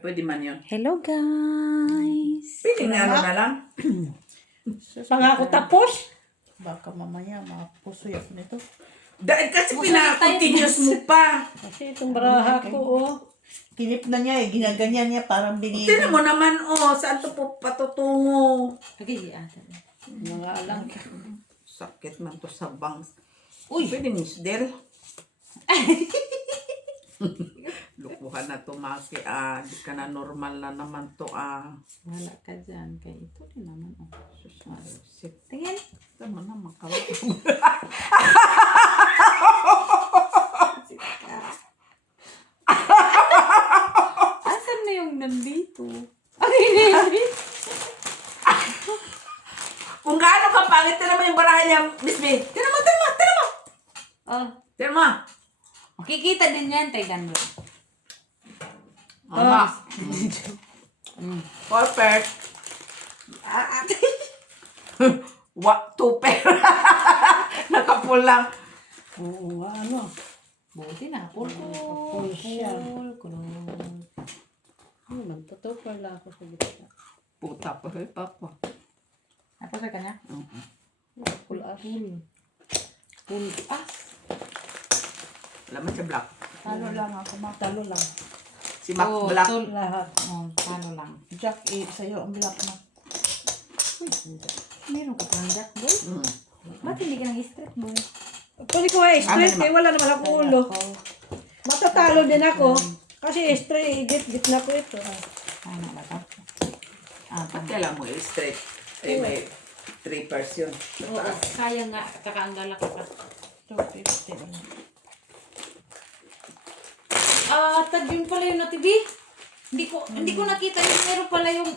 Pwede man yun. Hello guys! Pwede nga ano na lang. Pangako tapos. Baka mamaya mapusoy ako nito. Dahil kasi pina-continuous mo pa. Kasi itong baraha ko, oh. Kinip na niya eh. Ginaganyan niya parang binigay. Tingnan mo naman, saan to po patutungo? Okay, ata. Mga alang. Sakit man to sa bangs. Uy! Pwede Miss Del. Lukuhan na to, Maki. Di ka na normal na naman to, Wala ka dyan. Kaya ito din naman. Oh. Sit. Tingin. Tama na, makawag. Asan na yung nandito? Ay, hindi. Kung gaano ka pangit, tingnan mo yung barahan niya, Miss B. Tingnan mo, tingnan mo, tingnan mo. Oh. Tingnan mo. Makikita din yan, Taygan mo. Ama. Perfect. Tuper. Nakapul lang. Oo, ano. Buti na. Pul. Pul siya. Kulong. Magtutupar lang ako sa gitna. Puta pa ako. Ako sa kanya? Pul as. Pul as. Alam mo siya black. Talo lang ako, matalo lang. Si Mac Oh, black. tul- Lahat. Oh, paano lang? Jack, sa'yo ang black na. Meron ka pang jack, boy? Ba't hindi ka nag-straight, boy? Pwede ko ay straight eh, wala naman akong ulo. Matatalo din ako. Kasi straight, gitna ko ito. Ano ba ito? Ah, At kailangan mo straight. May 3 yun. oo. Kaya nga, kakaanggala ka pa. 250. Ah, tag yun pala yung natibi. Hindi ko nakita yung meron pala yung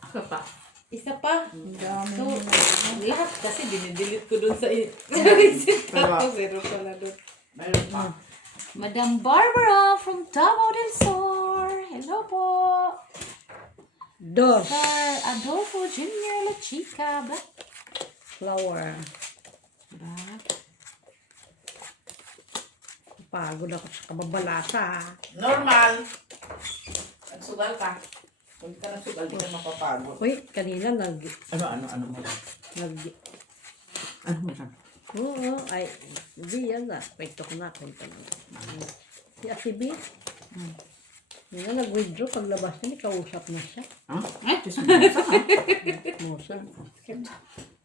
Ako pa. isa pa. Ang dami. So, lahat kasi dinidelete ko dun sa isip ko. Zero pala dun. Meron pa. Madam Barbara from Davao del Sur. Hello po. Dos. Sir Adolfo Jr. La Chica. Black. Flower. Black. Pagod ako sa kababalasa. Normal. Nagsugal ka. Kung ka nagsugal, di ka mapapagod. Uy, kanina Ano mo? Ano mo yan? Oo, ay, hindi yan na. Pwede ko na, kwento na. Si Ate B, yun na, nag-withdraw, paglabas niya, may kausap na siya. Musa.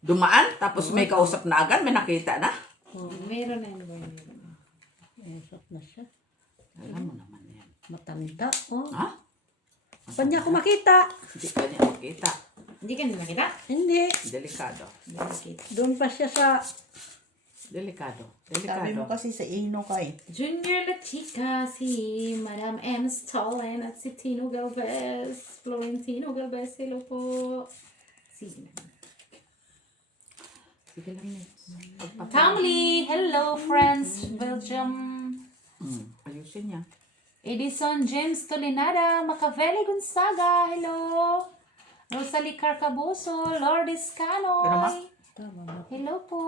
Dumaan, tapos may kausap na agad, may nakita na. Meron na yun, boy. Kausap na siya. Alam mo naman yan. Matanda, oh. Ha? Saan niya ako makita? Hindi ka niya makita. Hindi ka nila nakita? Hindi. Delikado. Hindi nakita. Doon pa siya sa... Delikado. Sabi mo Delikado. kasi sa ino ka eh. Junior La Chica, si Madam M. Stalin at si Tino Galvez. Florentino Galvez, hello po. Sige na. Sige lang niya. Tamli, hello friends, Belgium. Ayusin niya. Edison James Tolinada, Macavelli Gonzaga, hello. Rosalie Carcabuso, Lourdes Canoy. Hello po.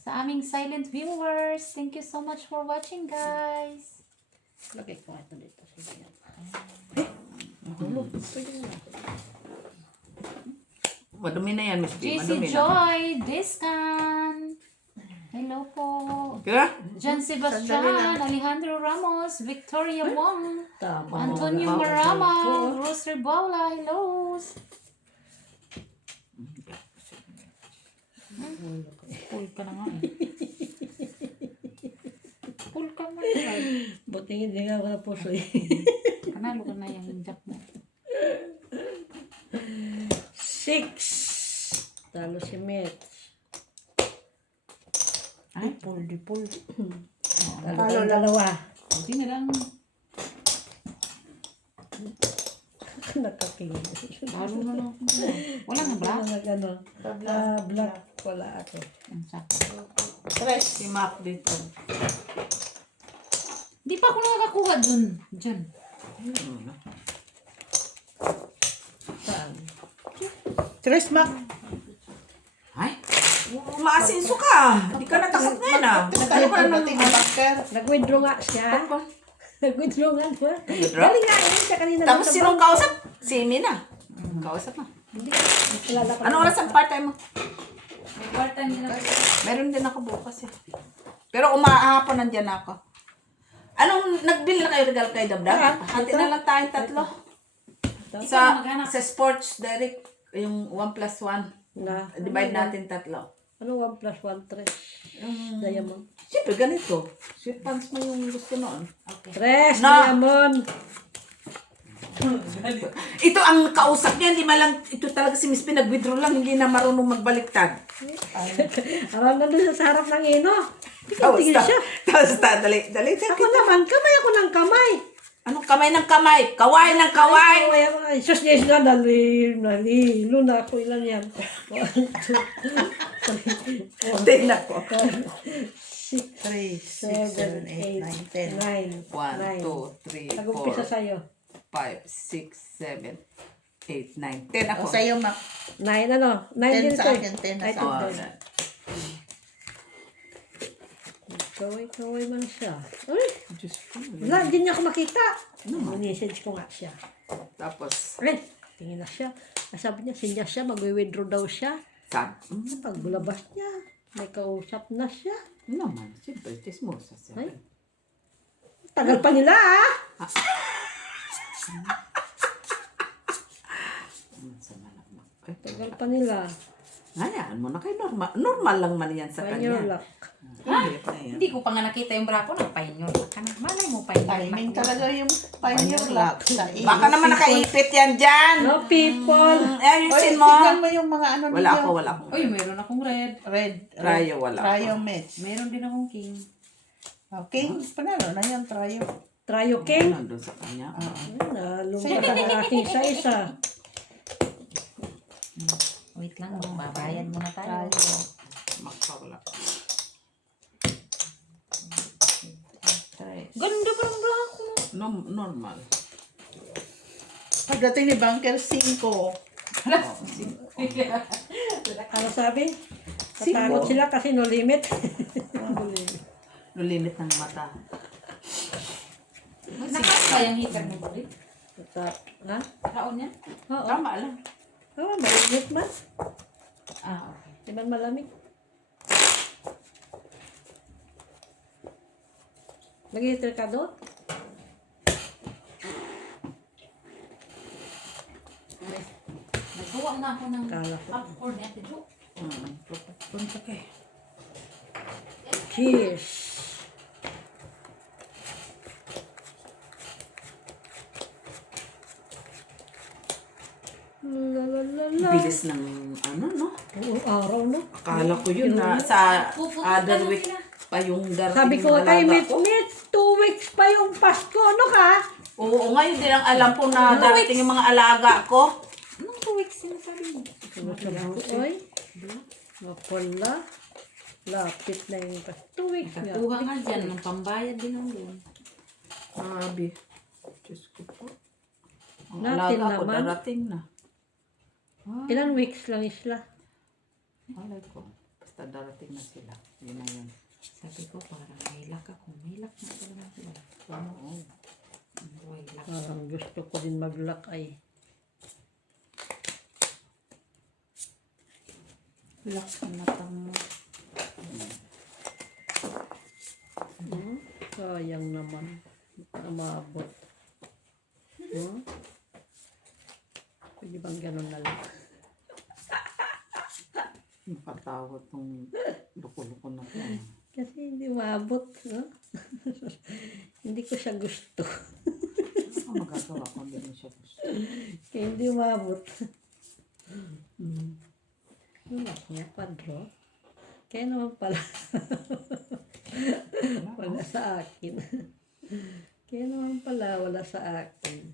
Sa aming silent viewers, thank you so much for watching, guys. Lagay ko ito dito. Sige. Madumi na yan, Miss B. JC Madumi na. Joy, Discan. Hello po. Kaya? John Sebastian, Alejandro Ramos, Victoria Wong, Tama. Antonio Marama, Rose Ribaula, hello. Pull ka na nga eh. Pull ka na nga. Buti hindi nga ako na puso eh. Panalo ka na yung jack mo. 6. Talo si Met. Ay, Dipol. Talo dalawa. buti na lang. Nakatingin. Lalo na lang. Wala nga black. Wala na gano'n. Black. Wala ako. Ang sakit. Tres. Si Mac dito. Di pa ako nakakakuha dun. Diyan. Saan? Tres Mac. Ay, maasinso ka. Hindi ka natakot ngayon ah. Tayo ka naman ng backer. Nag-withdraw nga siya. Nag-withdraw nga ba? Withdraw? Galing nga yun siya kanina. Tapos nasa sinong bangko. kausap? Si Mina. Kausap na. Hindi. Mas kilala ko Ano na. oras ang part-time mo? May part-time din ako. Meron din ako bukas eh. Pero umahapon nandiyan ako. Anong nag-bill na kayo regal kay Dabdab? Hati na lang tayong tatlo. Sa sports direct, yung 1+1. Na. Divide natin tatlo. Ano 1 plus 1, 3? Yung, Diamond. siyempre ganito. Sweet pants mo yung gusto noon. Tres, Na. diamond. Ito ang kausap niya, hindi malang, ito talaga si Miss P, nag-withdraw lang, hindi na marunong magbaliktad. Aram na doon sa harap ng ino. Tapos Tingin siya. dali. Ako naman, kamay ako ng kamay. Anong kamay ng kamay? Kaway ng kaway! Ay, sus, yes na, dali. Luna ako, ilan yan? 1, 2, Tingnan ko. 6, 3, 6, 7, 8, 9, 10. 9. 1, 2, 3, Nag-umpisa 4, sa'yo. 5, 6, 7, 8, 9, 10 ako. O sa'yo, Mac. 9 ano? 9 10 din sa ito. akin, 10 na Ay, sa Oh, ito. Kaway man siya. Uy, Diyos ko. wala, hindi niya ako makita. Message ko nga siya. Tapos, Ay, tingin na siya. Sabi niya, sinya siya, mag-withdraw daw siya. sabi, Paglabas niya, may kausap na siya. naman, siyempre, chismosa siya. Ay. Tagal pa nila ah. Tagal pa nila. Hayaan mo na kay normal. Normal lang man yan sa Find your kanya. luck. Hindi pa yan. Hindi ko pa nga nakita yung bra ko. Nagpahinyon. Malay mo pahinyon. Timing talaga yung pioneer lock. Sa Baka naman nakaipit yan dyan. No people. Ayusin mo. Tignan mo yung mga ano Wala ninyo. ako, wala ako. Uy, meron akong red. Red. Trio, wala ako. Trio match. Meron din akong king. Okay, panalo na yan, trio. Tryo King. Nandun sa kanya. Nalungkot ang aking isa-isa. Wait lang, magbabayad muna tayo. Makawala. Ganda pa ng bra ko. Normal. Pagdating ni Bunker 5. Ano sabi? Natakot sila kasi no limit. No limit ng mata. Nakas ba yung heater mo ulit? Ha? Kaon yan? Oo. Tama lang. Oo, malimit ba? Ah, okay. Di ba malamig? Nag-heater ka doon? Nagawa na ako ng Kala ko. popcorn ni Ate Jo. Punta kay. Cheers! La la la la. Bilis ng ano, no? Oo, araw na. Akala ko yun na sa other week pa yung darating Sabi ko ng kay alaga Mitch, ko. 2 weeks pa yung Pasko. Ano ka? Oo, ngayon din ang alam ko na darating yung mga alaga ko. Anong 2 weeks sinasabi mo? Oy. Wala. Lapit na yung Pasko. 2 weeks nga. Kuha nga dyan ng pambayad din ang doon. Sabi. Diyos ko po. Ang Natin alaga ko naman. darating na. Ilang weeks lang isla? Alay ko. Basta darating na sila. Yun na yun. Sabi ko, parang may luck ako. May luck na talaga sila. Oo. May luck. Parang gusto ko din mag-lock ay. Relax ka na tamo. Sayang naman. Umabot. Pwede bang ganun na lang? Nakatawad tong luko-luko na to. Kasi hindi umabot. No? Hindi ko siya gusto. Ano magagawa ko? Hindi mo siya gusto. Kaya hindi umabot. Wala niya, padro. Kaya naman pala. Wala sa akin. Kaya naman pala wala sa akin.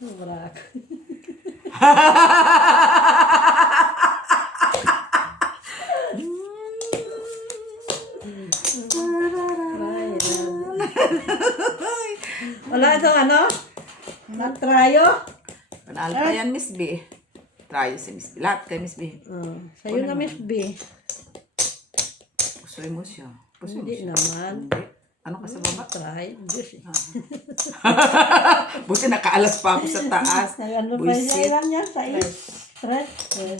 Wala ako. Wala itong ano? Natrayo? Panalo pa yan, Miss B. Try si Miss B. Lahat kay Miss B. Sa'yo na, Miss B. Pusoy mo siya. Pusoy mo Hindi siya. naman. Hindi. Ano ka sa baba? Try. Diyos eh. Buti nakaalas pa ako sa taas. Ano pa Buisit. siya ilan yan? Sa stress?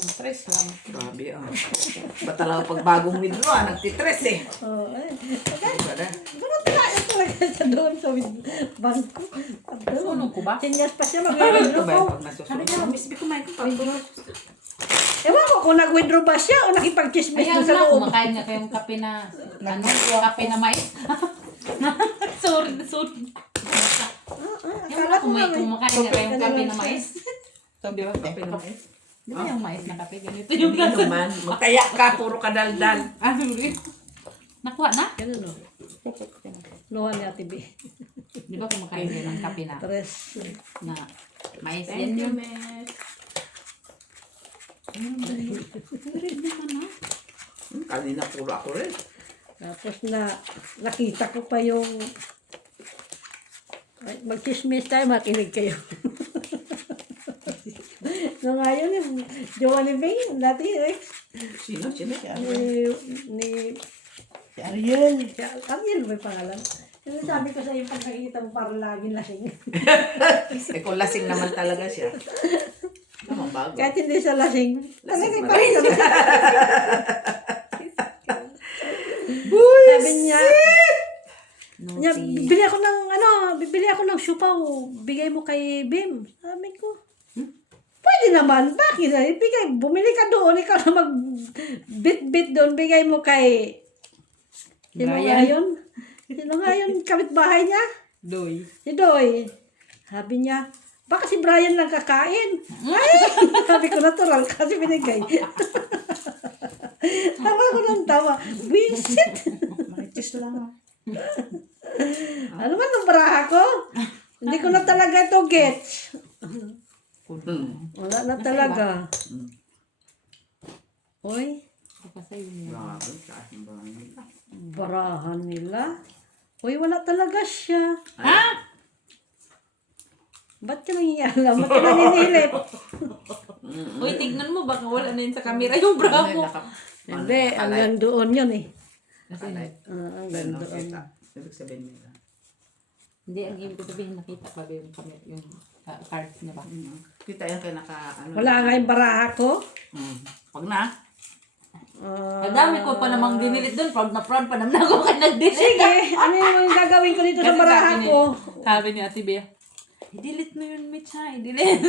Stress lang. Grabe ah. Ba't talaga pag bagong withdraw, nagtitres eh. Oo. Diba na? Ganun tayo talaga sa doon sa bangko. Sunog ko ba? Sinyas pa siya Ito mag-withdraw ba ko. yung pag nasusunod? Miss B, kumain ko pa. Ewan ko kung nag-withdraw ba siya o nakipag-chismis Ayan doon sa na, loob. kumakain nga kayong kape na, kape na mais. sorry. Yung Akala ko nga, kumakain nga kayong kape na mais. Sabi ko, Kape na mais. Di ba yung mais na kape? Ganito yung Hindi naman. Magtaya ka, puro kadaldal. Ano rin? Nakuha na? Ganun o. Luha ni Ate B. Di ba kumakain kayo ng kape na, Tres. na mais? Thank Yan you, yung... miss. Red naman ha? Kanina puro ako rin. Tapos nakita ko pa yung ay, mag-chismis tayo, makinig kayo. No, ngayon yung jowa ni Bing, dati Sino? ni Si Ariel. Ariel ba yung pangalan? Yung sabi ko sa iyo, pag nakikita mo parang laging lasing. Eh kung lasing naman talaga siya. Naman bago. Kahit hindi siya lasing, talaga pa parang rin. sabi niya, niya, Naughty. bibili ako ng siupaw, bigay mo kay Bim. Sabi ko, pwede naman, bakit? Bumili ka doon, ikaw na mag-bit-bit doon, bigay mo kay, sino nga yun? Sino nga yun, kapitbahay niya? Doy. Si Doy. Sabi niya, baka si Brian lang kakain. Ay, sabi ko, natural kasi binigay. Tawa ko ng tawa. Wisit. Maritis lang. Ano man ang baraha ko? Hindi ko na talaga ito gets. Wala na talaga. Hoy, Ito pa sa'yo niya. Grabe, sa aking bahay nila. barahan nila. Hoy, wala talaga siya. Ha? Ba't ka nangyayala? Ba't ka naninilip? Uy, tignan mo, baka wala na yun sa camera yung bra mo. Hindi, hanggang doon yun eh. Nakalay. Hanggang doon. Ibig sabihin nila. Hindi, ang ibig ko sabihin, nakita pa ba yung camera, yung cards niya ba? Kita yan kay naka ano. Wala nga yung baraha ko. Pag na. Ang dami ko pa namang dinilit doon, proud pa naman ako ka nag-delete. Sige, ano yung gagawin ko dito sa Kasi baraha ko? Sabi ni Ate Bea, i-delete mo yun, Mitch ha, i-delete.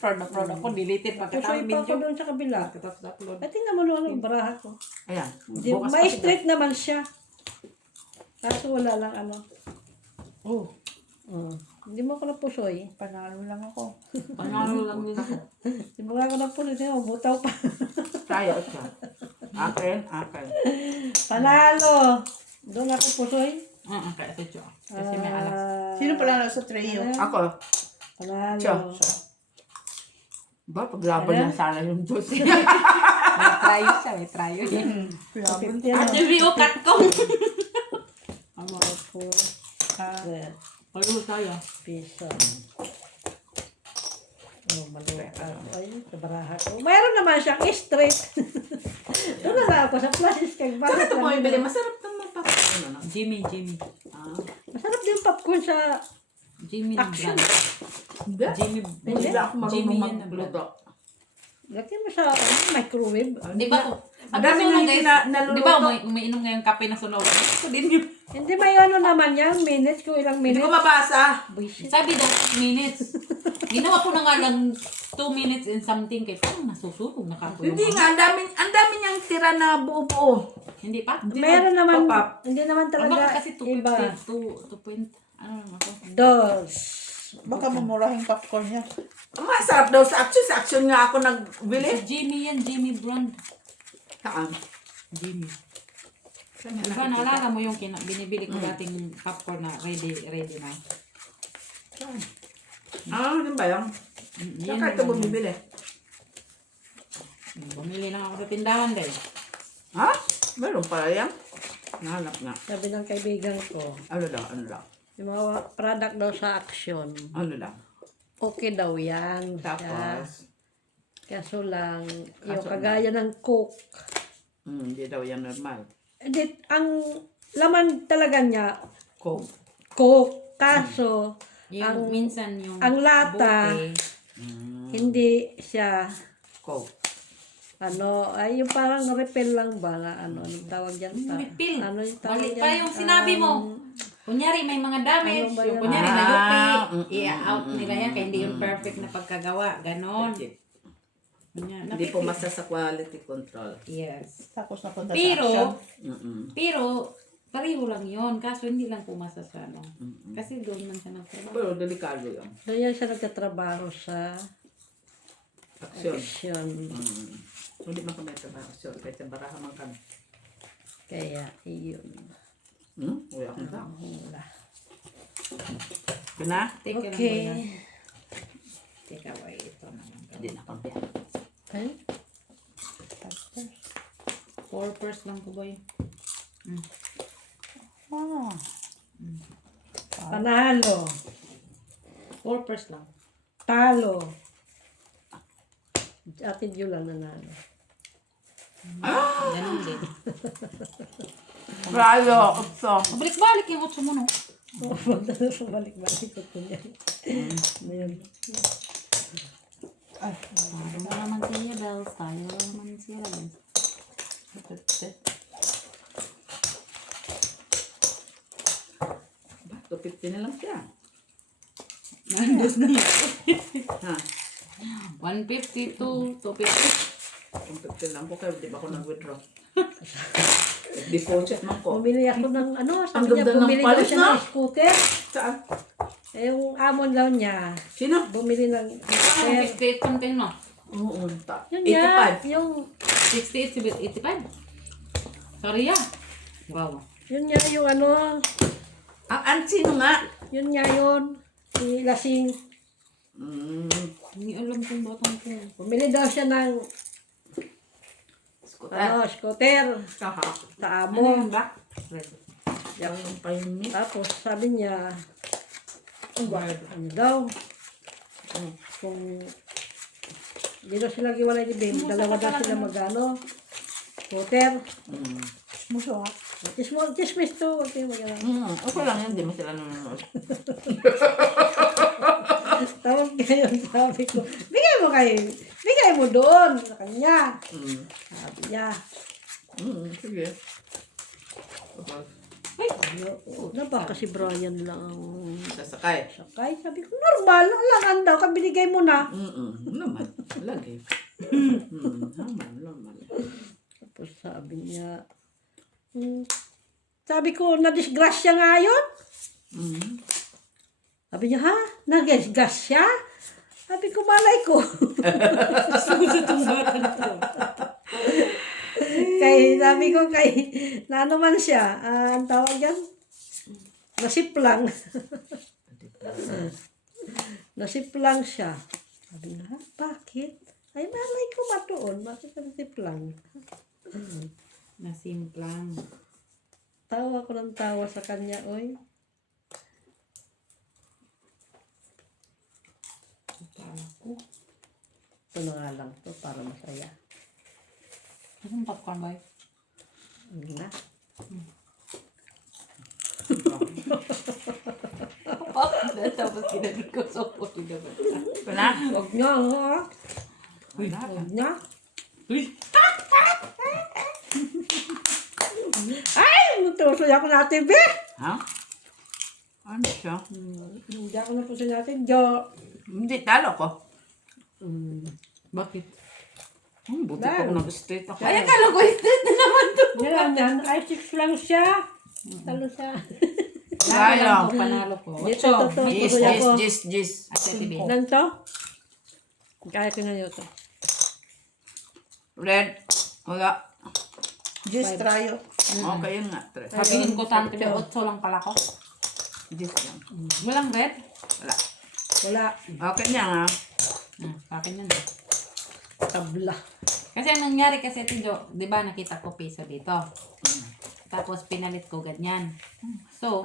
proud ako, delete it. Pusoy Pagkatapos pa ako video. doon sa kabila. Pagkatapos upload. At tingnan mo naman ang baraha ko. Ayan. Di, may straight naman siya. Kaso wala lang ano. Oh, Hindi mo ako na pusoy. panalo lang ako. Panalo lang din ako. Hindi mo ako na pusoy. Hindi mo, butaw pa. Tayo siya. Akin. Panalo! Doon ako pusoy. Kaya ito siya. Kasi may alas. Sino pala sa trio? Ako. Panalo. Siya. Ba, paglaban lang sana yung Diyos. May try siya, may try yun. Ate Bea, cut ko. Ano po? Palo tayo. Piso. Oh, mali. Ay, sa baraha ko. Mayroon naman siyang straight. Doon na lang ako sa plastic kay Saan bakit ito mo lang ibili? yun? Masarap naman pa. Ano na? Jimmy. Masarap din popcorn sa Jimmy Action. brand. Jimmy. Hindi ako Jimmy marunong yan na brand. magluto. lagyan mo sa microwave. Di ba ko? Ang dami na hindi naluluto. Di ba umiinom ngayong kape na sunog? Ito din yun. Hindi may ano naman yan, minutes kung ilang Hindi minutes. ko mabasa. Bullshit. Sabi daw, minutes. Ginawa ko na nga lang 2 minutes and something kay parang nasusunog na kapo. Hindi nga, ang dami niyang tira na buo-buo. Hindi pa? Meron naman, pop-up. hindi naman Ang talaga baka kasi 2.50, iba. 2 point, ano lang ako. Dos. Baka mamurahin popcorn niya. Masarap daw sa action. Sa action nga ako nagbili. Jimmy yan, Jimmy brand. Saan? Jimmy. Di ba, naalala mo yung binibili ko dating popcorn na ready na. Ano ba yan? Yan Saan ka ito bumibili? Bumili lang ako sa tindahan din. Ha? Meron pala yan? Nahanap nga. Sabi ng kaibigan ko, Ano lang? yung mga product daw sa Action, Ano lang? okay daw yan. Tapos, Kaso lang, yung Kaso kagaya ng Coke. Hindi daw yan normal. Edit, ang laman talaga niya, Coke. Coke. Kaso, Yung minsan yung ang lata, bote, hindi siya, Coke. ay yung parang refill lang ba na anong tawag yan? refill. Ano yung tawag Mali yan? pa yung sinabi mo. Kunyari may mga damage, Ano ba yung yan? kunyari nayupi, Ah, i-out nila yan kaya hindi yung perfect na pagkagawa. Ganon. Yan, Hindi po masa sa quality control. Yes. Tapos napunta sa Pero, action. pero, pareho lang yun. Kaso hindi lang pumasa sa ano. Kasi doon man siya nagtrabaho. Pero delikado yan. Doon yan siya nagtatrabaho sa Action. action. Hindi man kami trabaho. Action. Kasi baraha man kami. Kaya, iyon. Uy, akong tao. Wala. Pina? Take lang Okay. muna. Take away ito naman. Hindi na kami. Ay, 4 purse lang ko boy. Ah. panalo. 4 purse lang. Talo. Ate Ju lang nanalo. Ganon din. Rayo, utso. Balik-balik yung 8 mo no. Balik-balik ko po yan. Ayun. Tayo na naman siya bells. Tayo na naman siya bells. Ba, 250 na lang siya. Nandos na yun. Ha? 150 to 250. 250 lang ko kayo. Di ba ako nag-withdraw? Deposit man ko. Bumili ako ng ano, Ang sabi niya ganda ng bumili daw palit, siya no? ng scooter. Saan? Eh, yung amon daw niya, Sino? bumili ng scooter. 68 something no? Oo, Yun yan, 85. yung, 68 to 85. Sorry ya. Wow. yun niya yung ano, Ang sino nga? yun niya yun, si Lasing. Hindi alam kung batang ko. Bumili daw siya ng Scooter. scooter Kaha. sa Ano amo. yung black? Red. Yung payumi. Tapos sabi niya, ano daw, kung hindi daw sila giwalay ni Bim, dalawa daw sila magano, scooter. Muso ha. Chismis to, okay mo yan. Okay lang yan. Di mo sila nanonood. Tapos ngayon sabi ko, bigay mo doon sa kanya. Sabi niya, Sige. ano ba kasi Brian lang ang Sasakay. sakay? Sabi ko, normal, alangan daw, kabinigay mo na. Naman. Lagi. Naman. Tapos sabi niya, sabi ko, na-disgrasya nga yun. Sabi niya, ha? Na-disgrasya? Sabi ko, malay ko. Sabi ko, na ano man siya, ang tawag yan? Nasiplang. Nasiplang siya. Sabi niya, ha? Bakit? Ay, malay ko matuon. Bakit ka nasiplang? Nasimplang. Tawa ko ng tawa sa kanya, oy. Ito na nga lang to para masaya. Anong popcorn boy? Ano na? Tapos kinagin ko sa po. Pina? Huwag niya, ha? Wala. Huwag niya. Uy! Ay! Tusoy ako natin, be! Ha? Ano siya? Hindi ako napusoy natin, Jo. Hindi, talo ko. Bakit? Buti pa ako nag-straight ako. Ay, akala ko straight na naman to. Yan. Ay, 6 lang siya. Talo siya. Sayang. Panalo ko. Dito, Ocho. to, Jis, tusoy ako. jis. Ate Bibi. Ilan to? Kaya ko na yun to. Red. Wala. Just try it. Okay yun nga. Tres. Sabihin ko tanto yung 8 lang pala ko. Jis lang. Walang red? Wala. Wala. Okay niya nga. Sa akin yun. Tabla. Kasi ang nangyari kasi Tijo, di ba nakita ko piso dito. Tapos pinalit ko ganyan. So,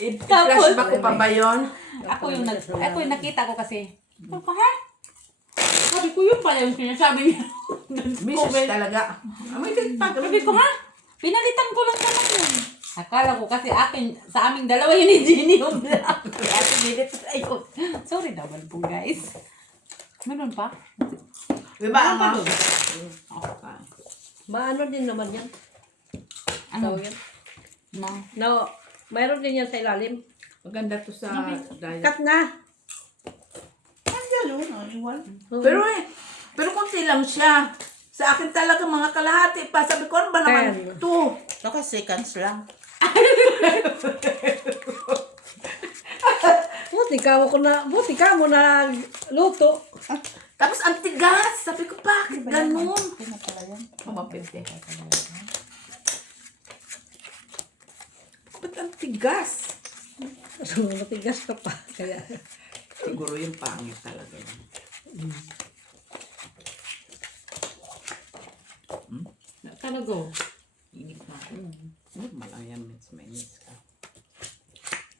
I-flashback ko pa ba yun? ako yung nakita ko kasi. Ako ha? Sabi ko, yun pala yung sinasabi niya. Misis talaga. May pag. Sabi ko, ha? Pinalitan ko lang naman yun. Akala ko kasi akin, sa aming dalawa yun ni Jenny yung black. Kaya pinilit na yun. Sorry naman po, guys. Meron pa? Diba Meron pa ang doon? Okay. Maano din naman yan. Ano? Tawag yan. No. No, mayroon din yan sa ilalim. Maganda to sa diet. Cut na. Nandiyan yun, iwan. Pero konti lang siya. Sa akin talaga mga kalahati pa. Sabi ko, ano ba naman 10. ito? Ito kasi seconds lang. Buti ka mo na luto. Tapos ang tigas. Sabi ko, bakit ganun? Ito na pala yan. Mapapinte. Ba't ang tigas? So, matigas ka pa. Kaya, Siguro yung pangit talaga yun. Talaga. Init na. Normal lang yan, may miss ka.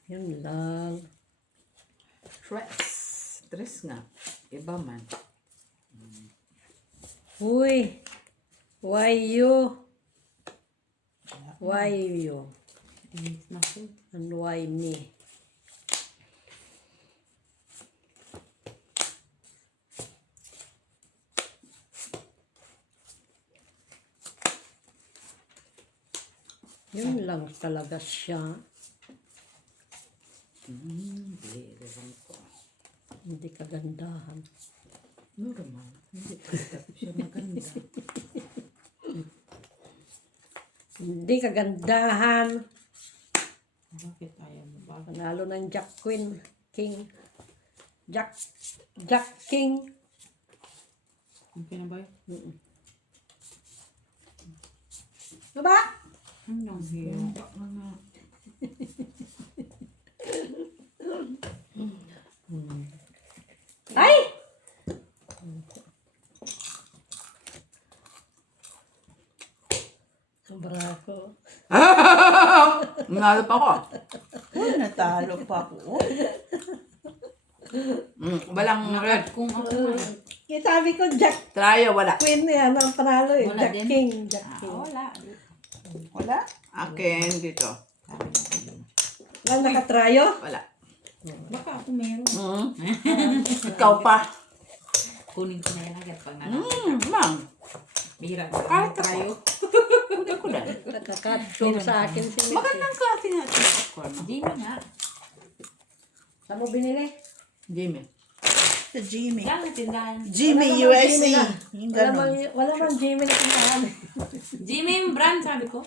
yun lang. Stress nga. Iba man. Uy, why you? Why you? Init na po. And why me? Yun lang talaga siya. Ewan ko. Hindi kagandahan. Normal. Hindi talaga siya maganda. Hindi kagandahan. Bakit ayaw mo ba? Panalo ng Jack Queen. King. Jack King. Okay na ba yun? Diba? Ano? Ay! Sobra ako. Nalo pa ako. Uy, natalo pa ako. Walang red. Kung ako man. Kaya sabi ko, Jack Tryo, wala. Queen yan ang panalo eh. Wala Jack din. King. Jack Ah, King. wala. Wala? Akin dito. Sabi na ko yun. Wala nakatrayo? Wala. Baka ako meron. Ikaw pa. Kunin ko na yan agad pag nanakita. Mang. Bihira na Kahit lang tayo. Hindi ko na. Nakakatulong sa akin si Mitch. Magandang klase nga ito. Popcorn. Jimmy nga. Saan mo binili? Jimmy. Sa Jimmy. Yan ang tindahan. Jimmy Wala namang Jimmy USA. na. Yung Wala ganun. wala man Jimmy na tindahan. Jimmy yung brand sabi ko.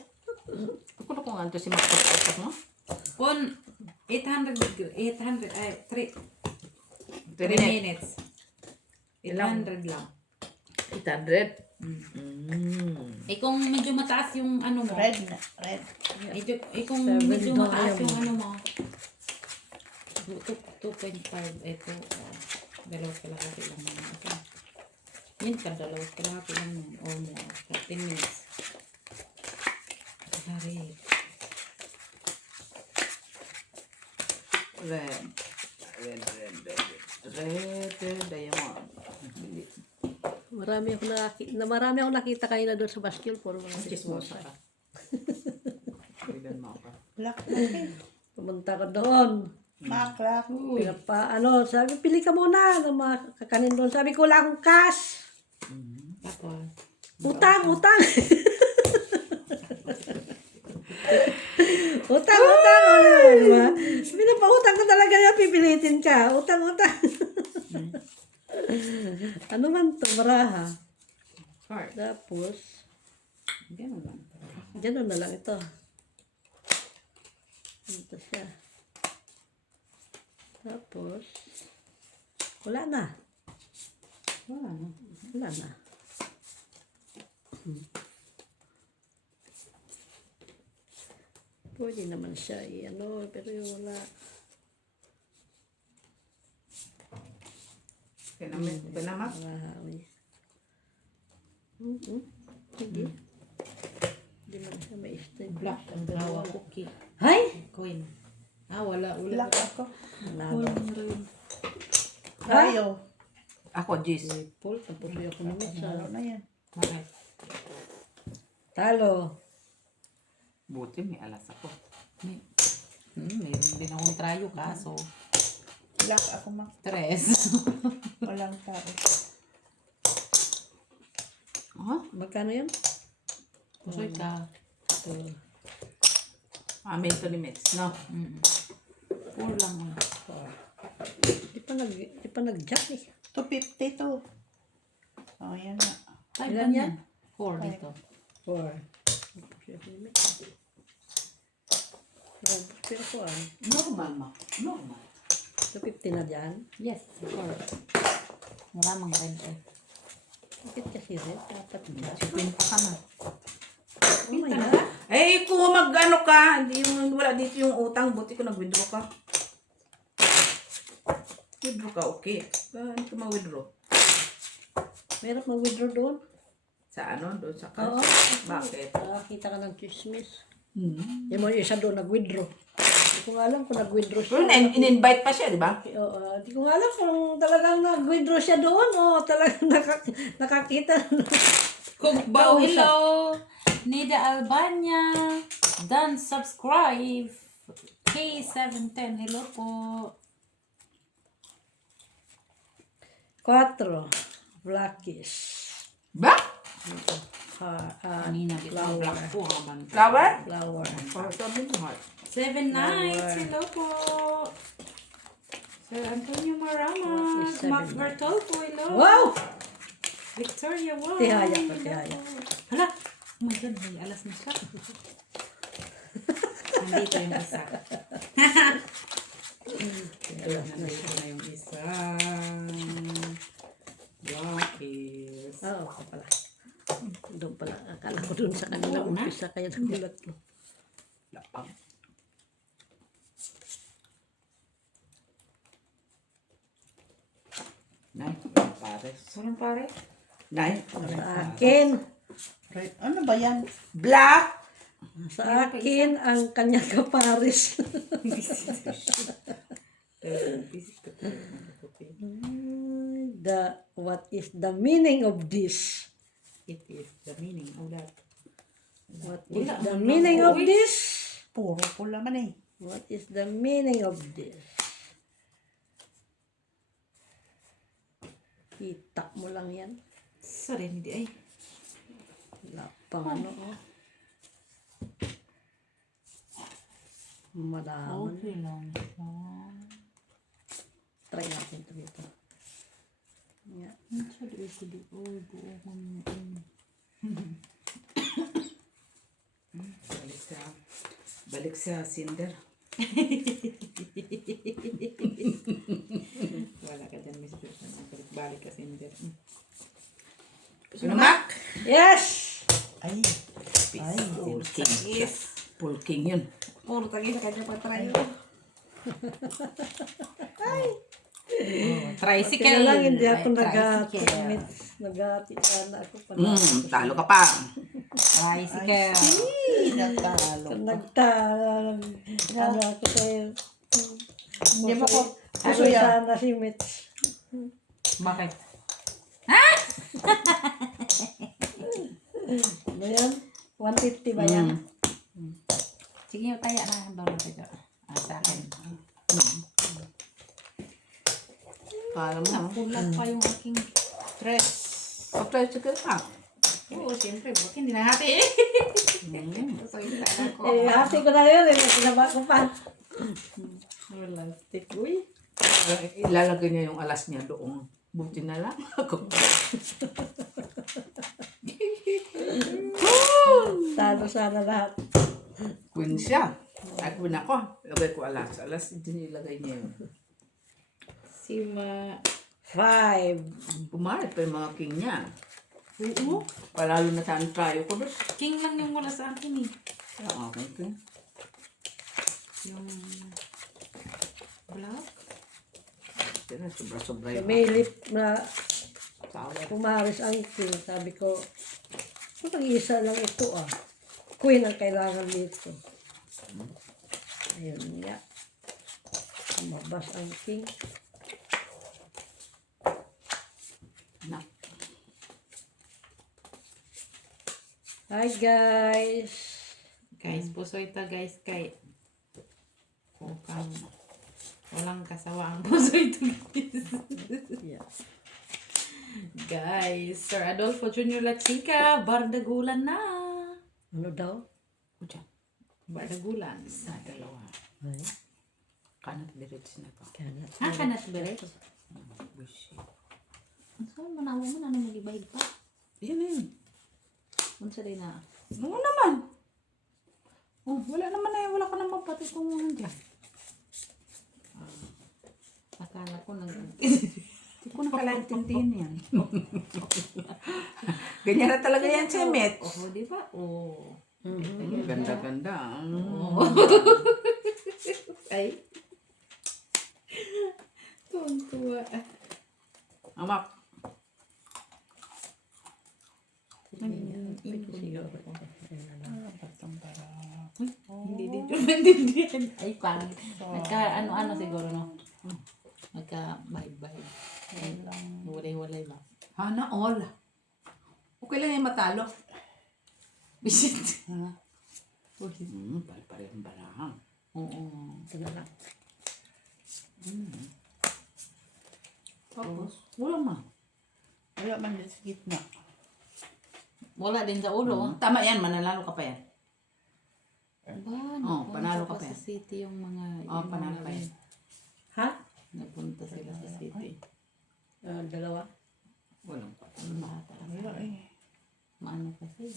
Ako ko nga ito si Max mo. Kung 3 Three net. minutes. 800 lang. 800. Eh kung medyo mataas yung ano mo. Red na. Red. Kung medyo mataas yung ano mo. 2.5 ito. Dalawang kalahati lang naman ito. Yun ka, dalawang kalahati lang yun. O mo, 13 minutes. Dari. Red. Red diamond. Marami ako nakita kayo na doon sa Baskil. Puro mga Chismosa ka. Bigan mo ka. Black. Pumunta ko doon. Maklak. Sabi, pili ka muna ng mga kakanin doon. Sabi ko, wala akong cash. Tapos, Utang. Utang. Diba? Pinapautang ka talaga yan, pipilitin ka. Utang. Ano man to, baraha. Card. Tapos, gano'n lang. gano'n na lang ito. Ito siya. Tapos, wala na. Wala na. Wala na. Pwede naman siya pero yung wala. Pinamak. Marami. Hindi. Hindi naman siya may stay. Black ang dalawa cookie. Hay! Coin. Wala. Black ako. Nalo. Tayo. Ako, Jis. Paul, tapos yung economics Ano na yan? Bakit? Talo. Buti may alas ako. Meron din akong trayo kaso. Black ako ma. Stress. Walang tao. Oh, Magkano yun? Pusoy ka. mental limits, no? Poor lang. Di pa nag-jack eh. 250 to. Oh, yan na. Ay, Ilan yan? 4 dito. 4. Pero ko Normal, ma. Normal. 250 na dyan. Yes, 4. Wala mang red eh. Bakit kasi rin? Dapat dyan. Pinta ka na. Oh my God. Eh, kung mag-ano ka, hindi yung, wala dito yung utang, buti ko nag-withdraw ka. Withdraw ka, okay. Hindi ka ma-withdraw. Meron mag-withdraw doon? Sa ano, doon sa Oo. cash. Bakit? Nakakita ka ng chismis. Yung mga isa doon nag-withdraw. Hindi ko nga alam kung nag-withdraw siya. Pero in-invite pa siya, di ba? Hindi ko nga alam kung talagang nag-withdraw siya doon o talagang nakakita. Kugbaw, hello! Nida Albania. Done subscribe. K710, hello po. 4. Blackish. Ba? Kanina kita black po habang. Flower? Flower. Sabi mo, heart. 7 nights, hello po. Sir Antonio Maramas. Seven Mac Bertolfo, hello. Wow! Victoria, wow. Tihaya ko, tihaya. Hala, oh my God, may alas na siya. Nandito yung isa. Nandito na yung isa. Blackies. Oo, ako pala. Doon pala. Akala ko doon sa kanila umpisa kaya nagulat mo. Lapang. Nay, pare. Sarang pare? Nay, Sa akin, Right. Ano ba yan? black. sa akin ang kanyang kaparis. What is the meaning of this? It is the meaning of that. What is the meaning of this? Puro pula man eh. What is the meaning of this? Kita mo lang yan. Sorry, hindi ay. Wala pang ano, oh. Malaman. Okay lang. Try natin ito dito. Yeah. Actually, ito di ko Balik sa cinder. Wala ka dyan, Mr. Balik ka Cinder. Sumak? Yes! Ay. Ay. Yes. Pulking yun. Puro tagi sa kanya pa try. Tricycle. Kaya lang hindi ako Tricycle. nag-atian ako pa. Talo ka pa. Tricycle. Natalo. Ano ako sa'yo. Hindi mo ko. Puso sana si Mitch. Bakit? Ano yan? 150 ba yan? Sige, taya na. Bawa tayo. Sa akin. Para mo na. Napulat pa yung aking dress. Tricycle ka. Oo, siyempre. Buti hindi na hati eh. So, yung sana ko. Hati ko na yun. Pinaba ko pa. Wala stick. Uy. Ilalagay niya yung alas niya doon. Buti na lang ako. Talo sana lahat. Queen siya. Ay, queen ako. Lagay ko alas. Alas, hindi nilagay niya yun. Sima. 5. Pumalit pa yung mga king niya. Oo. Palalo na sa trayo ko doon. King lang yung wala sa akin eh. Okay, king. Yung black. Tira, sobra-sobra yung Umilip na power. pumaris ang king. Sabi ko, pag-isa lang ito ah. Queen ang kailangan dito. Ayun nga. Lumabas ang king. Nak. Hi guys. Guys, puso ito guys kay kung walang kasawa ang puso ito guys. Yeah. Guys, Sir Adolfo Jr. Lachica, bardagulan na. Ano daw? O dyan. Bardagulan. Sa dalawa. Ay, Kanat direts na to. kanat. Kanat beret. Bullshit. So, manawa mo na nung mag-ibahig pa. Yan na yun. Unsa din na. Oo naman. Oh, wala naman na yun. Wala ka naman pati kung dyan. Akala ko nag... Hindi ko nakalaintindihan yan. Ganyan na talaga yan, Chemet. Oo, di ba? Oo. Ganda-ganda. Ay. Tuwa. Amak. Hindi din ko maintindihan. Ay, pangit. Ano siguro, no? Magka-bye-bye. Walay-walay ba? Hana all. Okay lang yung matalo. Bisit. Pare-parehong balang. Oo. Ito na lang. Tapos, wala man. Wala man din sa gitna. Wala din sa ulo. Tama yan, mananalo ka pa yan. Ba, Oo, panalo ka pa sa yan. city yung mga... Oo, panalo pa yan. Ha? Napunta sila sa city. Dalawa. Walang pa. Bata. Wala eh. Maano kasi.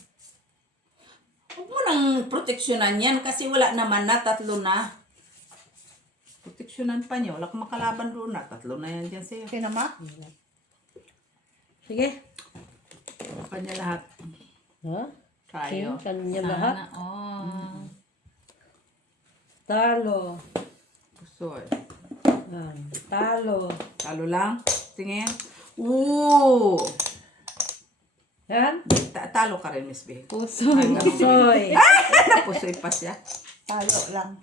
Huwag mo nang proteksyonan yan kasi wala naman na, 3 na. Proteksyonan pa niya, wala kang makalaban doon na. 3 na yan dyan sa'yo. Okay na ma? Sige. Kanya lahat. Ha? Tayo. Kanya lahat. Oo. Talo. Puso eh. Talo. Talo lang. Tingin. Ooh! Yan. Talo ka rin, Miss B. Puso. Soy. Pusoy pa siya. Talo lang.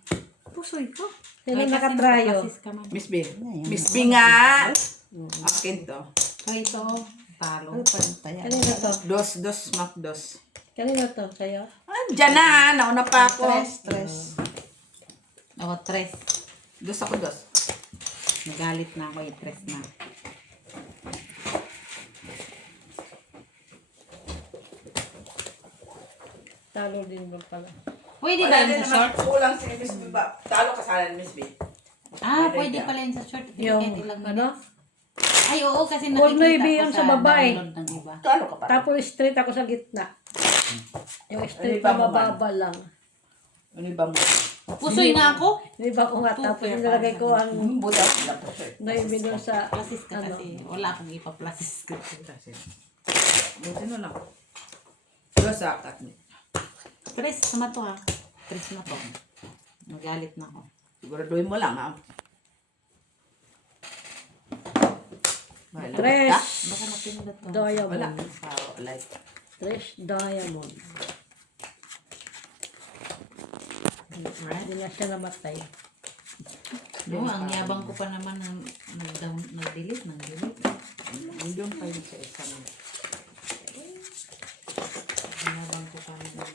Pusoy ko. Sino nakatrayo? Miss B. Miss B nga. Akin to. Kaya ito, talo. Ano pa rin tayo? Kanino to? Dos, smack dos. Kanino to? Sa'yo? Andyan na. Nauna pa ako. Stress. Ako, tres. Dos ako, dos. Nagalit na ako, tres na. Talo din ba pala? Pwede ba yun sa short? Kulang si Miss B ba? Talo ka sana, Miss B. Pwede pala yun sa short. Yung, Kahit ilang ano? Ay, oo, kasi Gold nakikita navy ko yung sa sa babae. download ng iba. Talo ka pa. Tapos straight ako sa gitna. Yung straight Ano ba na mo, mababa lang. Ano ba mo? Pusoy nga ako. Hindi ba ko nga tapos nilagay ko ang Buta sila po, sir. navy doon sa Plasis ka ano. kasi. Wala akong ipa-plasis ka. Buti na lang. Dos akat niya. Tres, sama to ha. Tres na to. Nagalit na ako. Siguraduhin mo lang, ha? Wala. Tres. Baka napindot ko. Wala. Diamond. Like. Tres diamond. Right? Hindi na siya namatay. No, ang yabang ko pa naman nag-delete. Yung pa yun sa isang. Ang yabang ko pa naman.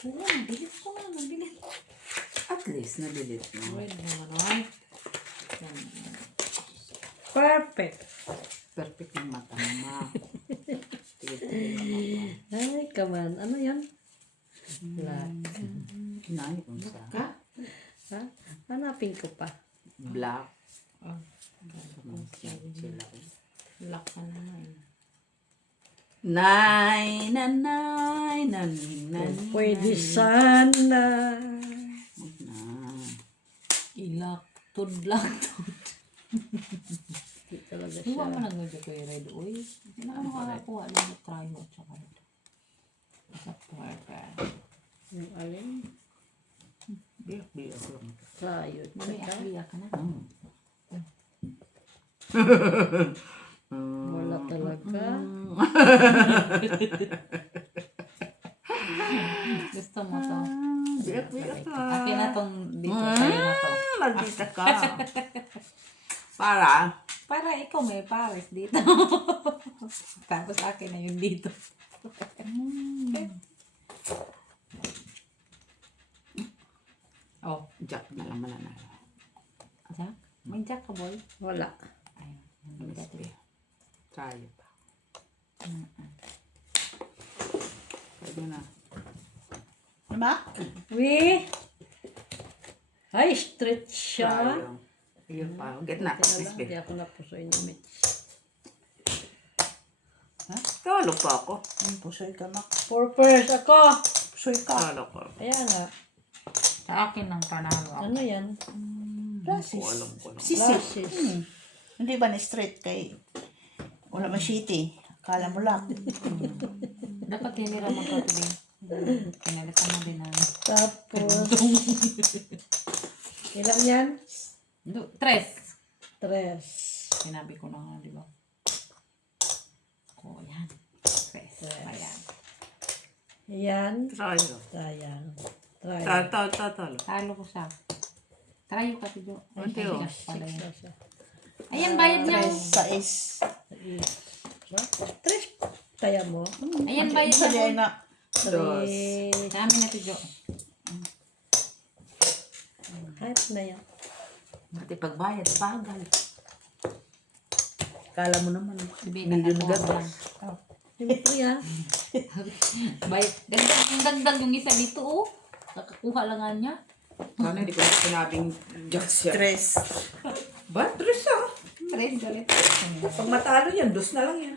Oo, nag-delete ko nga. Nag-delete. At least, na-delete mo. Wait naman, ay. Yan. Perfect. Perfect yung mata mo, ma. Tigil-tigil naman. Ay, come on. Ano yan? Black. Nai, kung sa Ka? Ha? Hanapin ko pa. black. Oh. Sila. Lock ka naman. Nine, nanay, nan. Pwede sana. Na. Ilak. Tudlak. Hindi talaga Hindi siya. mo nag-medyo ko yung red oil. Hindi na makakuha lang yung try mo. Tsaka red. Sa puwerka. Yung alin? Biyak-biyak lang. Tayo. Biyak ka na. Wala talaga. Gusto mo to? Biyak-biyak lang. Akin na tong dito. Sa'yo na to. Maldita ka. Para, Para ikaw may pares dito. Tapos akin na yun dito. Oh, Jack na lang mananalo. Jack? May Jack ka, boy? Wala. Ayun. MSB. Tayo pa. Pwede na. Diba? We. Ay, straight siya. Tayo. Yun pa. Gitna. Hindi MSB. ako napusoy ni Mitch. Talo pa ako. Pusoy ka, Mak. Purpose ako. Pusoy ka. Talo ko. Kaya nga. Sa akin ang panalo ako. Ano yan? Plasis. Alam ko lang. Sisi. Plasis. Hindi ba ni straight kay wala man shitty? Akala mo lang. Dapat tinira mo ito today. Pinalitan mo din namin. Tapos. Ilan yan? Tres. Tres. Sinabi ko na nga, di ba? Oh, yan. Tres. Ayan. Yan. Tayo. Sayang. Try. Talo. Talo ko siya. Try ka, Tijo. Unti, oh. Pala yun. Siya, siya. Ayan, bayad niya. Sais. Tres. Taya mo. Ayan, bayad Isa niya. di na. Tres. Sa amin na, Tijo. Kahit na yan. Pati pagbayad, bagal. Kala mo naman. Sabihin na Million nakuha agad. mo lang. Siyempre ha. Bayad. Dagdag yung isa dito, oh. Kakakuha lang nga niya. Sana hindi ko na sinabing Diyos yan. Tres. Ba? Tres ah. Tres, galit. Pag matalo yan, dos na lang yan.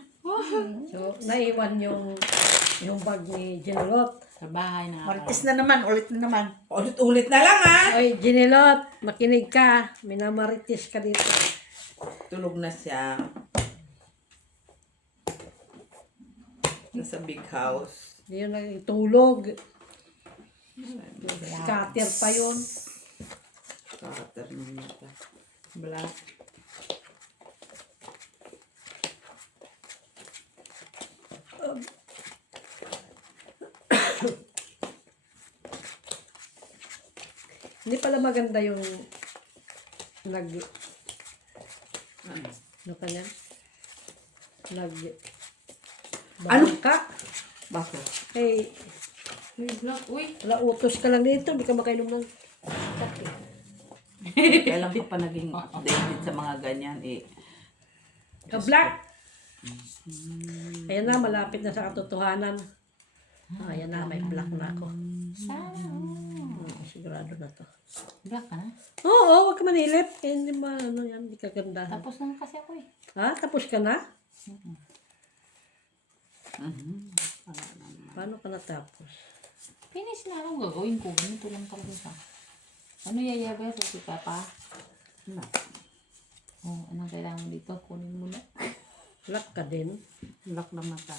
So, naiwan yung bag ni Ginelot. Sa bahay na. Marites na naman. Ulit na naman. Ulit na lang ah. Oy, Ginelot, makinig ka. Minamaritis ka dito. Tulog na siya. Nasa big house. Hindi yun nagtulog. Scatter pa yun. Cutter ng mata. Black. Hindi pala maganda yung nag... Ano? Ano ka niyan? Nag... Ano? Ka? Bakit? Hey, Uy, Black. Uy. wala utos ka lang dito. Hindi ka makainom ng... Kailan ko pa naging updated sa mga ganyan eh. Ka-black! Ayan na, malapit na sa katotohanan. Ayan na, may black na ako. Sana. Sigurado na to. Black ka na? Oo, huwag ka manilip. Eh, hindi ba, ano yan, hindi ka ganda. Tapos na kasi ako eh. Ha? Tapos ka na? Mhm. Paano ka natapos? Finish na lang gagawin ko. Ganito lang talaga siya. Ano yayabay? Kasi ka pa? Ano? Oh, anong kailangan mo dito? Kunin mo na. Black ka din. Lock na mata.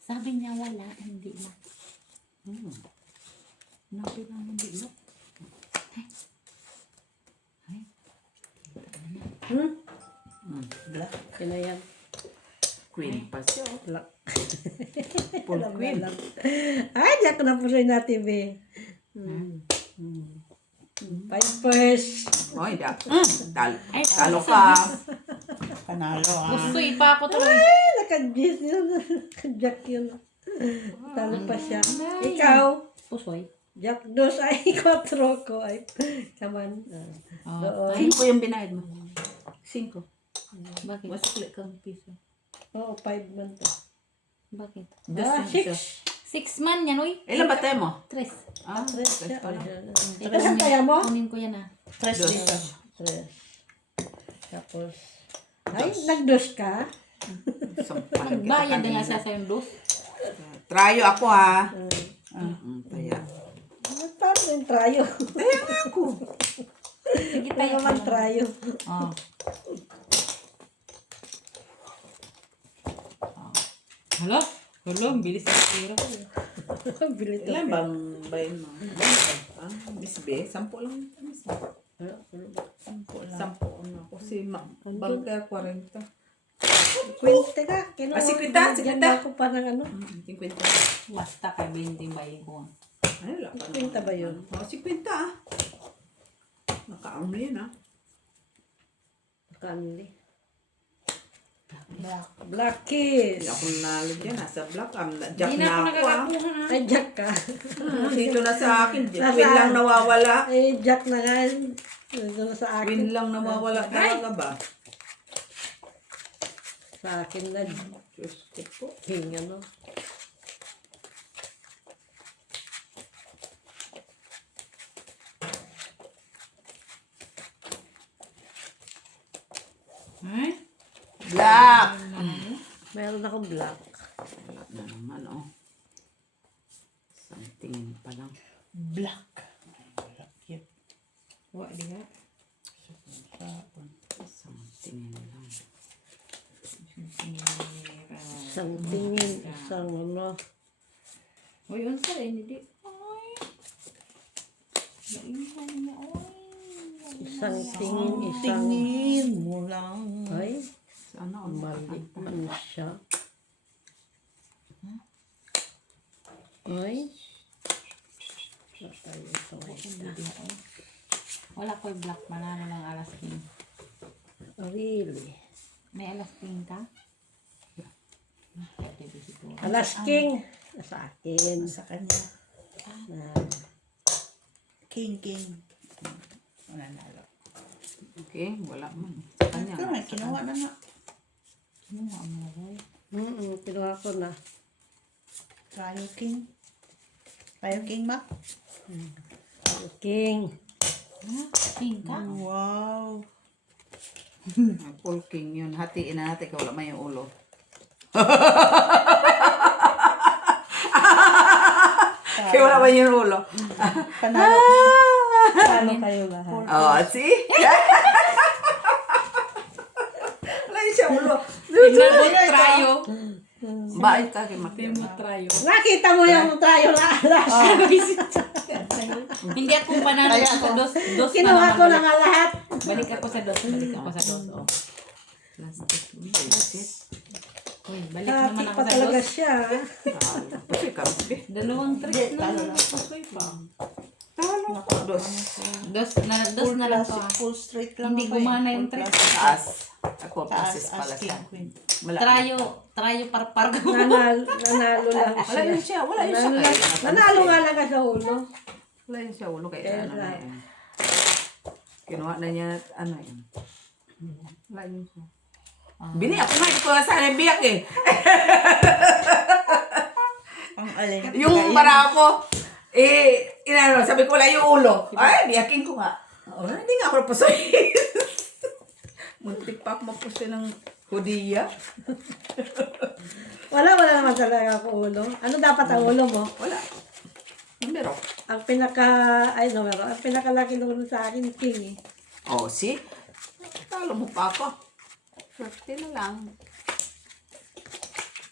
Sabi niya wala. Hindi na. Nabi lang hindi lock. Black. Yan na yan. Queen pa siya. Black. Full queen. Ay, di ako napusoy natin, be. Pipers. Oy, da. Talo. Ay, Talo ka. Panalo ah. Gustoy pa ako tuloy. Ay, naka-jis yun. Naka-jack yun. Talo pa siya. Ikaw, Pusoy. Jack 2 ay 4 ko. Ay, come on. Oh, Doon. 5 yung binayad mo. 5. bakit? Masukli kang piso. Oo, 5 man to. Bakit? Ah, 6. 6 man yan, uy. Ilan ba tayo mo? Tres. Ah, 3 siya. pala. Saan kaya mo? Kunin ko yan ah. Tres Dos. dito. 3. Tapos, ay, nag-2 ka? Nagbayad na nga siya sa yung dos. Tryo ako ha. Kaya. Paano yung trayo? Kaya nga ako. Sige Tayo tayo. naman trayo. Oh. Hala? Hala, ang bilis ng tira. Bilit Ilan bang bayan mo? Miss B? 10 lang. 10 lang ako. Si Banker 40. Kwente ka. Kinuha. Ah, 50, 50. Yan ako pa ng ano. 50. Basta kay 20 bayin ko. Ay, wala pa 50 ba yun? Oh, 50 ah. Nakaam na yun ah. Candy. Black. Black Kiss. Hindi ako nanalo dyan. Nasa black. Jack Hindi na na ako ako. nagkakakuha na. Ay, Jack ka. Dito na sa akin. Nasaan? Win lang nawawala. Ay, Jack na nga. Nandun na sa akin. Win lang nawawala talaga ba? Sa akin na. Diyos ko po. King, ano. Ay, Black! Meron akong black. Wala na naman, oh. Isang tingin pa lang. Black. Black yun. wa di ka. Isang tingin lang. Isang tingin. Isang ano. Uy, unsa ini di. Ay. Lainhan niya, oy. Isang tingin. Isang. Tingin mo lang. Ay, Sana mali man siya. Ay. Tayo sa Wala ko'y black, manalo ng alas king. Really? May alas king ka? Alas King. Sa akin. Sa kanya. Ah, King. Mananalo. Okay, wala man. Sa kanya. Ito nga, kinuha na nga. Kinuha mo, boy. kinuha ko na. Tayo King. Tayo King, ma? King. Ha? King ka? Wow. Full king yun. Hatiin na natin. Wala man yung ulo. Kaya wala man yung ulo. Panalo. Panalo kayo lahat. Oh, see? Wala yung siya ulo. Tinabot trayo. Bakit ka kay Mateo? Trayo. Nakita mo yung tayo na alas. Hindi ako panalo sa dos na Kinuha naman. ko na nga lahat. Balik ako sa dos. Oh. Plastic. Bullshit. Uy, balik naman Nakita ako pa sa talaga dos. siya. Kasi kami. Dalawang tres na. talo lang. Uy, pa. Talo. Dos. Dos na lang to. Full straight lang. Hindi ako eh. gumana yung Full trick. plus. Taas. Ako, Taas process as pala siya. King, Queen. Wala. Trayo parpar ko. Nanalo lang Wala siya. yun siya. Wala yun siya. Nanalo nga lang ka sa ulo. Wala yun siya. Ulo kaya Kaya ano na sa- yun. Kinuha na niya. Ano yun. Wala yun siya. Bini ako nga. Ito ko sana biyak eh. Ang alin. Yung para ako, inano, sabi ko wala yung ulo. Ay, biyakin ko nga. Hindi nga ako napusoy. Muntik pa ako mapusoy ng hudiya. Wala naman talaga ako ulo. Ano dapat ang ulo mo? Wala. Numero. Ang numero. Ang pinakalaki nung sa akin, King eh. Oh, see? Talo mo pa ako. 50 na lang.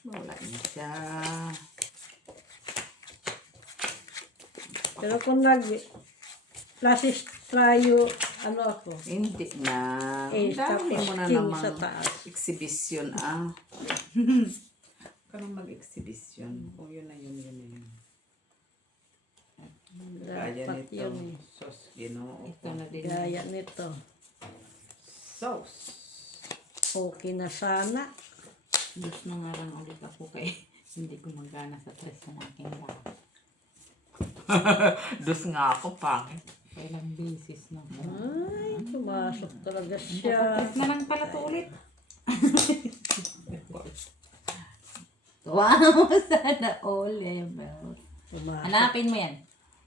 Wala yun siya. Pero kung flashes tayo, ano ako? Hindi na. Eh, Dami tapos mo na king namang sa taas. exhibition, Parang mag-exhibition. Kung yun na yun, yun na yun. Gaya Dapat nito. yun eh. Sauce, ginoo. Ito na din. Gaya nito. Sauce. Okay na sana. Dos na nga lang ulit ako kay hindi ko magana sa tres ng aking lahat. Dos nga ako, pangit. Kailang beses na. Ay, pumasok talaga Tres siya. na lang pala to ulit. Wow, sana all level. Pumasok, Hanapin mo yan.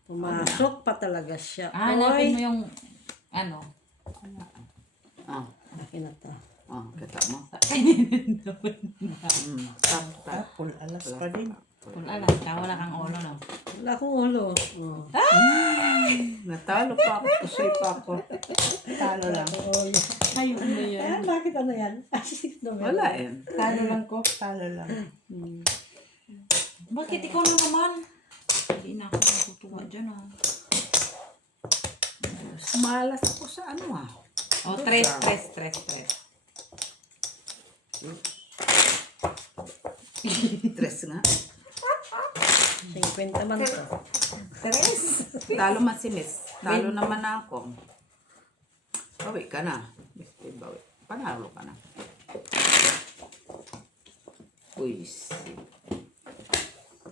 pumasok pa talaga siya. Hanapin mo Oy, yung ano. Ah, akin na to. kita mo. Sakta. Full alas pa din. Kung alam ka, wala kang ulo, no? Wala akong ulo. Oh. Natalo pa ako. Pusoy pa ako. Talo lang. Ulo. Ayun na yan. Ayan, bakit ano yan? Numero. Wala eh. Talo lang ko. Talo lang. Bakit ikaw na naman? Hindi na ako natutuwa dyan, ah. Malas ako sa ano Oh, tres. Tres nga. 50 man to. Talo man si Miss. Talo naman ako. Bawi ka na. Bawi. Panalo ka na. Buisit.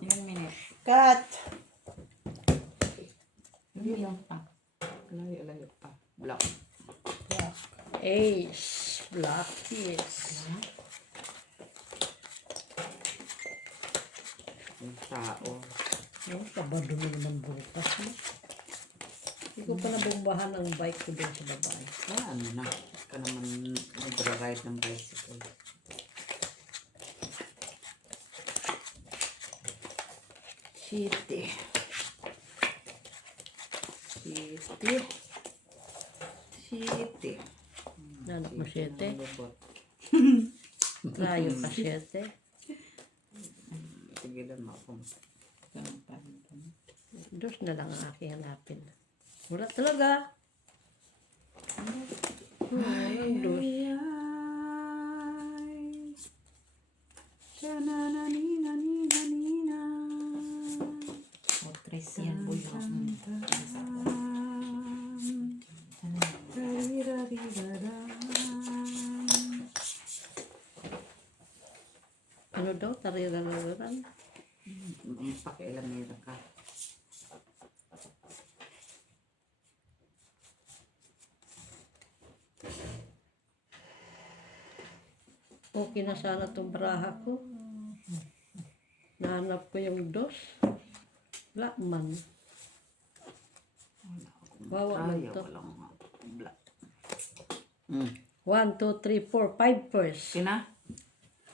Ilang minutes? Cut. Yung pa. Layo pa. Black. Ace. Black ace. Yung tao. Oh, kabado mo naman bukas. No? Hindi ko pa nabumbahan ang bike ko doon sa babae. Ano na. Ka naman nagra-ride ng bicycle. City. Nanap mo 7. Lubot. Rayo ka 7. Tigilan mo ako. Dos na lang ang aking hanapin. Wala talaga. Walang dos. O, 3 yan po yun. Ano daw? Tarirararan? Pakialamera ka. Okay na sana itong baraha ko. Nahanap ko yung dos. Wala man. Wawa man to. Walang black. 1, 2, 3, 4, 5 purse. Kina?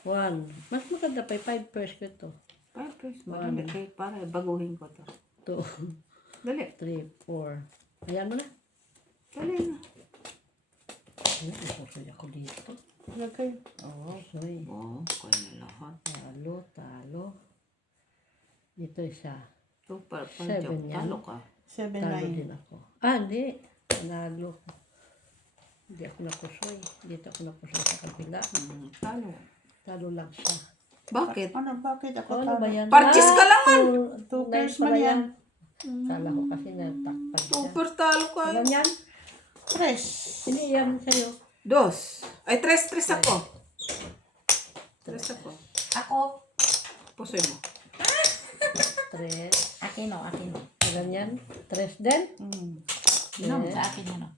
1. Mas maganda pa 5 purse ko ito. 5 pesos. Madali. Kaya para baguhin ko to. 2, Dali. 3, 4. Ayan mo na. Dali na. Isusoy ako dito. Lagay. Oo, soy. Oo, kanya lahat. Talo. Dito isa. So, Seven yan. talo ka. 7, Talo 9. din ako. Hindi. Panalo. Hindi ako napusoy. Dito ako napusoy sa kabila. Talo. Talo lang siya. Bakit? Bakit ako Ano ba talo? yan? Parchis ka lang man. 2 pairs pala man yan. Kala ko kasi natakpan siya. Super talo ka. Alam yan? 3. Hindi yan sa'yo. 2. Ay, 3 ako. 3 ako. Ako. Pusoy mo. 3. Akin o. Alam yan? 3 din? Inom sa akin yun o.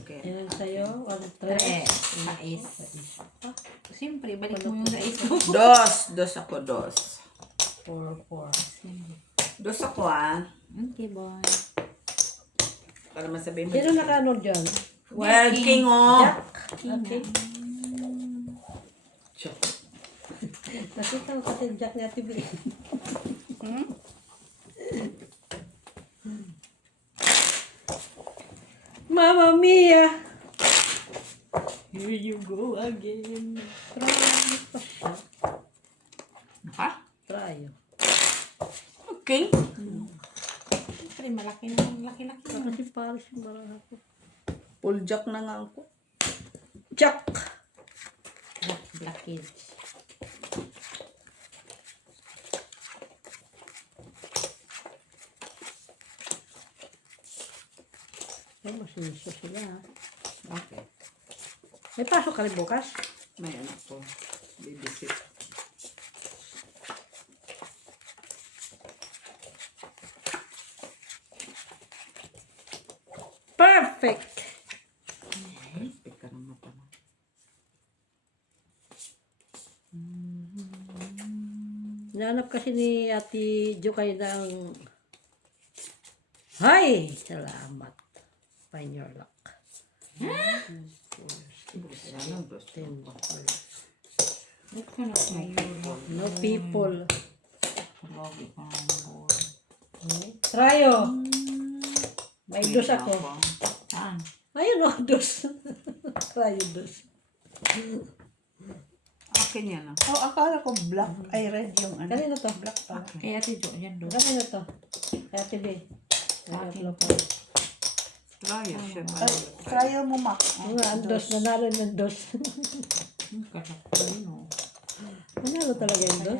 Okay. Yan sa'yo. 1, 3. 3. Mais. Siyempre, balik mo yung mais ko. 2 ako, 2. 4, 4. 2 ako, ah. Okay, boy. Para masabihin mo. Sino nakaano dyan? Well, king, oh. Okay. Chok. Nakita ko kasi Jack ni Ate B. Mamma Mia! Here you go again. Trayo pa siya. Ha? Trayo. King? Siyempre, malaki na. Kasi pares yung baraha ko. Full jack na nga ako. Jack! Black kids. Ay, masinuso sila ha. Okay. May pasok ka rin bukas? May anak ko. Babysit. Perfect! Pick ka ng mata mo. Nanap kasi ni Ate Jukay ng... Hay! Salamat. Find your luck. Ano, 2. 10. What kind of mayor? No people. Lagi ko ng board. Trayo! May dos ako. Saan? Ayun o, dos. Trayo dos. Akin yan, ah. Oh, akala ko black. Ay, red yung ano. Kanino to? Black pala. Kaya Ate Jo, yan do. Kanino to? Kaya Ate B. Akin pa. Raya siya. Ay, trial mo, Mac. Mga ang dos, nanalo ng dos. Kasakto yun o. Nanalo talaga yung dos.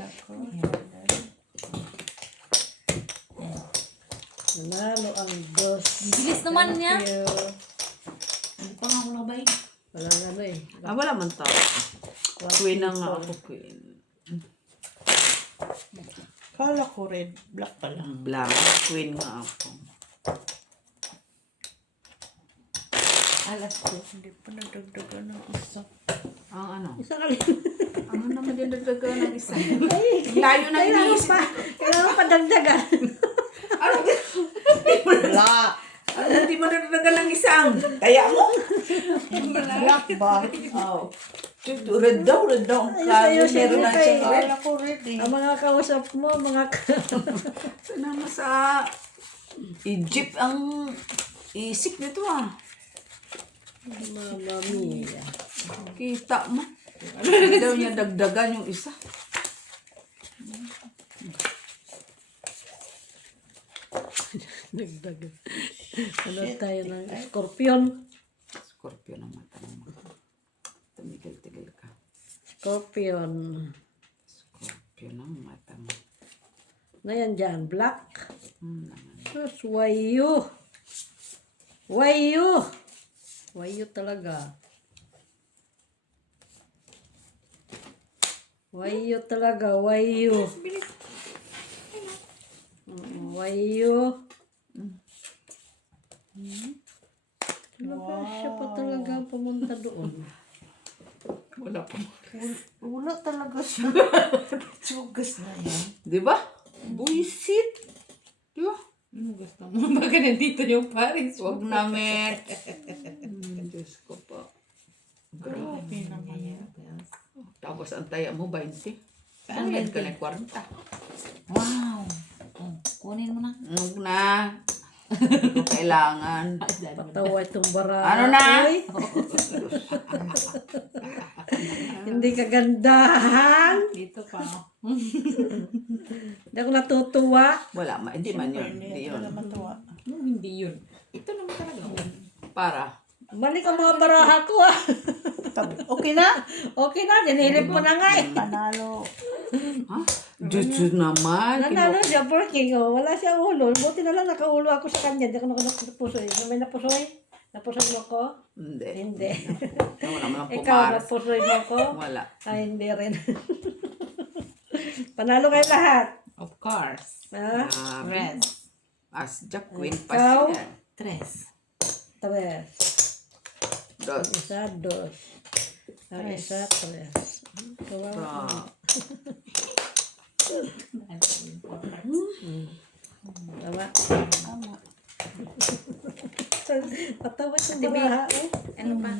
Nanalo ang dos. Bilis naman niya. Thank you. Hindi pa nga ako nabay. Walang ano eh. Wala man tao. Queen na nga ako, queen. Kala ko red. Black pala. Black, queen nga ako. Alas ko. Hindi pa nadagdagan ng isa. Ang ano? Isa ka lang. Ang ano naman din nagdaga ng isa. Layo na iniisip. Kailangan pa dagdagan. Ano? Black. Ano hindi mo nagdaga ng isang? Kaya mo? Black ba? Oo. Red daw. Ang Ayos, kaya meron na ayos, siyang red. Kala ko red eh. Ang mga kausap mo, mga Sinama sa Egypt ang isip nito ah. Mama mia. Kita mo. Hindi daw niya dagdagan yung isa. Dagdagan. Ano tayo ng scorpion? Scorpio na mata mo. Tumigil-tigil ka. Scorpion. Scorpio na mata mo. Na yan dyan, black. Naman. Sus, wayo. Wayo. Wayo talaga. Wayo talaga, wayo. Wayo. Talaga, siya pa talaga pumunta doon. Wala pa. Wala talaga siya. Sugas na yan. Di ba? Buisit. Di ba? Ano gusto mo? Baka nandito yung Paris. Huwag namin. Diyos ko pa. Grabe naman yan. Tapos ang taya mo, 20. Saan yan ka na 40? Wow. Oh, kunin mo na. Huwag na. Hindi ko kailangan. Patawa itong bara. Ano na? Ay. Hindi kagandahan. Dito pa. Hindi ako natutuwa. Wala, hindi man yun. Hindi yun. Wala matuwa. Hindi yun. Ito naman talaga. Para. Balik ang mga baraha ko ah. Okay na? Okay na, dinilip mo na nga eh. Panalo. Ha? Diyos naman. Nanalo siya, working oh. Wala siya ulo. Buti na lang nakaulo ako sa kanya. Hindi ako napusoy. May napusoy? Napusoy mo ko? Hindi. Hindi. Wala mo lang Ikaw pumaras. napusoy mo ko? Wala. Ay, hindi rin. Panalo kayo lahat. Of course. Ha? Red. As Jack Queen Ikaw? pa siya. Tres. Tres. Dos. Isa, dos. Ang isa, tres. Kawawa. Tama. Tama. Patawa itong baraha oh. Ano pa?